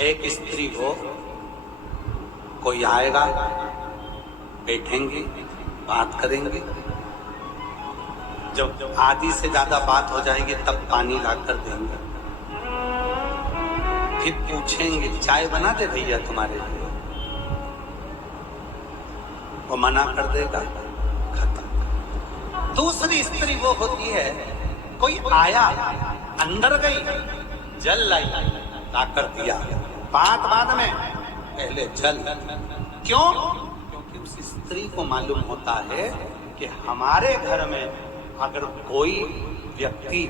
एक स्त्री हो, कोई आएगा, बैठेंगे, बात करेंगे, जब आधी से ज्यादा बात हो जाएगी तब पानी लाकर देंगे, फिर पूछेंगे चाय बना दे भैया तुम्हारे लिए, वो मना कर देगा, खत्म। दूसरी स्त्री वो होती है, कोई आया, अंदर गई, जल लाई, लाकर दिया, बात बाद में, पहले जल। क्यों? क्योंकि उस स्त्री को मालूम होता है कि हमारे घर में अगर कोई व्यक्ति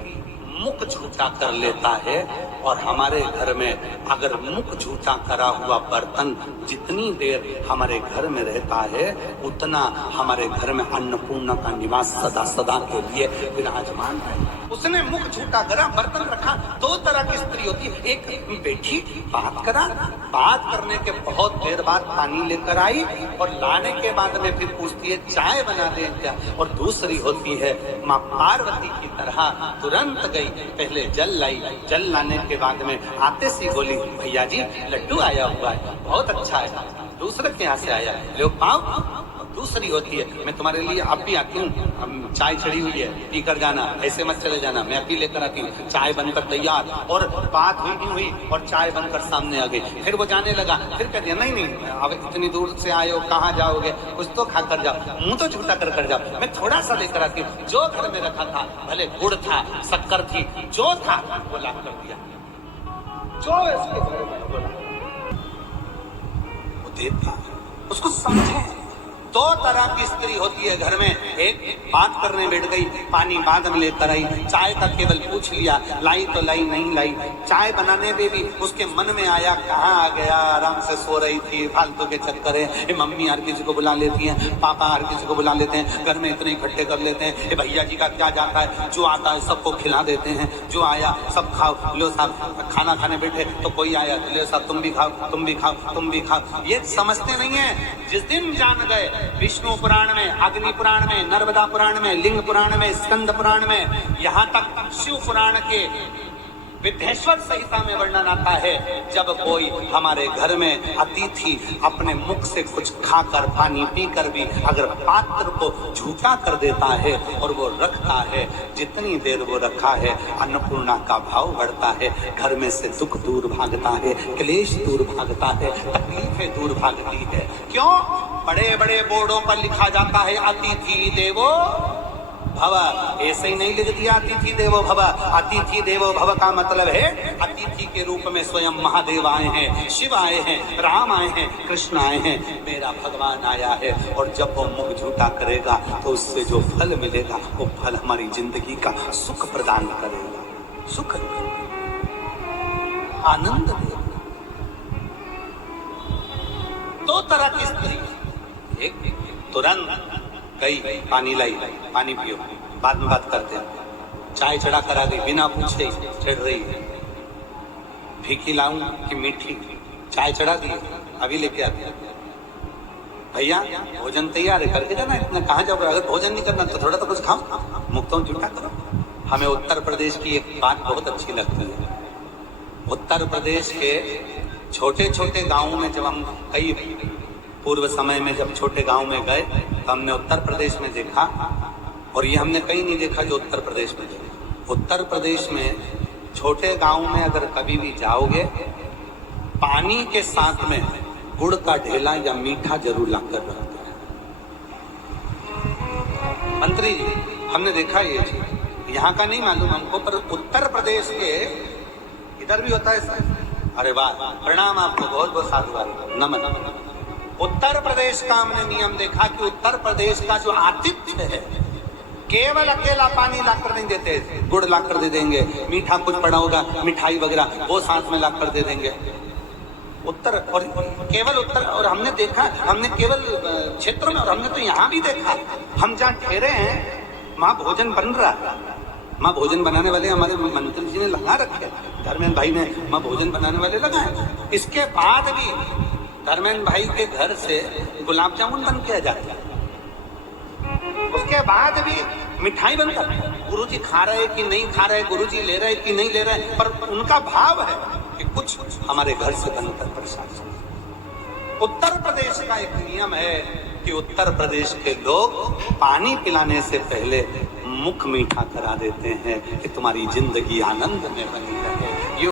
मुख झूठा कर लेता है और हमारे घर में अगर मुख झूठा करा हुआ बर्तन जितनी देर हमारे घर में रहता है उतना हमारे घर में अन्नपूर्णा का निवास सदा सदा के लिए विराजमान है। उसने मुख झूठा करा, बर्तन रखा। दो तरह की स्त्री होती है, एक बैठी बात करा, बात करने के बहुत देर बाद पानी लेकर आई और लाने के बाद में फिर पूछती है चाय बना दे क्या, और दूसरी होती है माँ पार्वती की तरह तुरंत गई, पहले जल लाई, जल लाने के बाद में आते सी बोली भैया जी लड्डू आया हुआ है, बहुत अच्छा है, दूसरे के यहाँ से आया, लो पाओ। दूसरी होती है मैं तुम्हारे लिए अब भी आती हूँ, चाय चढ़ी हुई है, पी कर जाना, ऐसे मत चले जाना, मैं अभी लेकर आती हूँ, चाय बनकर तैयार। और बात हुई नहीं हुई और चाय बनकर सामने आ गई। फिर वो जाने लगा, फिर कह दिया नहीं नहीं अब इतनी दूर से आए हो, कहाँ जाओगे, कुछ तो खा कर जाओ, मुंह तो झूठा कर जाओ, मैं थोड़ा सा लेकर आती हूँ, जो घर में रखा था, भले गुड़ था, शक्कर थी, जो था वो ला कर दिया, जो इसके घर में बोला वो देती, उसको समझे। दो तरह की स्त्री होती है घर में, एक बात करने बैठ गई, पानी बाद में लेकर आई, चाय का केवल पूछ लिया, लाई तो लाई, नहीं लाई, चाय बनाने में भी उसके मन में आया कहाँ आ गया, आराम से सो रही थी, फालतू के चक्कर है, मम्मी हर किसी को बुला लेती हैं, पापा हर किसी को बुला लेते हैं, घर में इतने इकट्ठे कर लेते हैं, भैया जी का क्या जाता है, जो आता है सबको खिला देते हैं, जो आया सब खाओ, लो साहब खाना खाने बैठे तो कोई आया तो लो साहब तुम भी खाओ, तुम भी खाओ, तुम भी खाओ, ये समझते नहीं है। जिस दिन जान गए विष्णु पुराण में, अग्नि पुराण में, नर्मदा पुराण में, लिंग पुराण में, स्कंद पुराण में, यहाँ तक शिव पुराण के विद्धेश्वर संहिता में वर्णन आता है, जब कोई हमारे घर में अतिथि अपने मुख से कुछ खाकर पानी पीकर भी अगर पात्र को झूठा कर देता है और वो रखता है, जितनी देर वो रखा है अन्नपूर्णा का भाव बढ़ता है, घर में से दुख दूर भागता है, क्लेश दूर भागता है, तकलीफें दूर भागती है। क्यों? बड़े बड़े बोर्डों पर लिखा जाता है अतिथि देवो भव, ऐसे ही नहीं लिख दिया अतिथि देवो भव। अतिथि देवो भव का मतलब है अतिथि के रूप में स्वयं महादेव आए हैं, शिव आए हैं, राम आए हैं, कृष्ण आए हैं, मेरा भगवान आया है। और जब वो मुख झूठा करेगा तो उससे जो फल मिलेगा वो फल हमारी जिंदगी का सुख प्रदान करेगा, सुख आनंद देगा। दो तरह की स्त्री, एक तुरंत गई पानी लाई, पानी पियो, बाद में बात करते हैं, चाय चढ़ा करा दी बिना पूछे चढ़ रही है, फीकी लाऊं कि मीठी, चाय चढ़ा दी अभी लेके आते, भैया भोजन तैयार है करके जाना, इतना कहाँ जाओगे, अगर भोजन नहीं करना तो थोड़ा तो कुछ खाओ, मुख तो झूठा करो। हमें उत्तर प्रदेश की एक बात बहुत अच्छी लगती है, उत्तर प्रदेश के छोटे छोटे गाँव में जब हम कई पूर्व समय में जब छोटे गांव में गए तो हमने उत्तर प्रदेश में देखा, और ये हमने कहीं नहीं देखा जो उत्तर प्रदेश में देखा। उत्तर प्रदेश में छोटे गांव में अगर कभी भी जाओगे, पानी के साथ में गुड़ का ढेला या मीठा जरूर लाकर रखते हैं। मंत्री जी हमने देखा ये चीज, यहाँ का नहीं मालूम हमको, पर उत्तर प्रदेश के इधर भी होता है। अरे वाह, प्रणाम आपको, बहुत बहुत साधुवाद, नमन। उत्तर प्रदेश का हमने नियम देखा कि उत्तर प्रदेश का जो आतिथ्य है, केवल अकेला पानी लाकर नहीं देते, गुड़ लाकर दे देंगे, मीठा कुछ पड़ा होगा, मिठाई वगैरह वो साथ में लाकर दे देंगे। उत्तर और केवल उत्तर, और हमने देखा, हमने केवल क्षेत्र में, और हमने तो यहाँ भी देखा, हम जहाँ ठहरे हैं वहाँ भोजन बन रहा है, माँ भोजन बनाने वाले हमारे मंत्री जी ने लगा रखे, धर्मेंद्र भाई ने माँ भोजन बनाने वाले लगाए। इसके बाद भी धर्मेंद्र भाई के घर से गुलाब जामुन बन के आ जाता है, उसके बाद भी मिठाई बनकर, गुरुजी खा रहे कि नहीं खा रहे, गुरुजी ले रहे कि नहीं ले रहे, पर उनका भाव है कि कुछ हमारे घर से बनकर प्रसाद चला। उत्तर प्रदेश का एक नियम है कि उत्तर प्रदेश के लोग पानी पिलाने से पहले मुख मीठा करा देते हैं कि तुम्हारी जिंदगी आनंद में बनी रहे।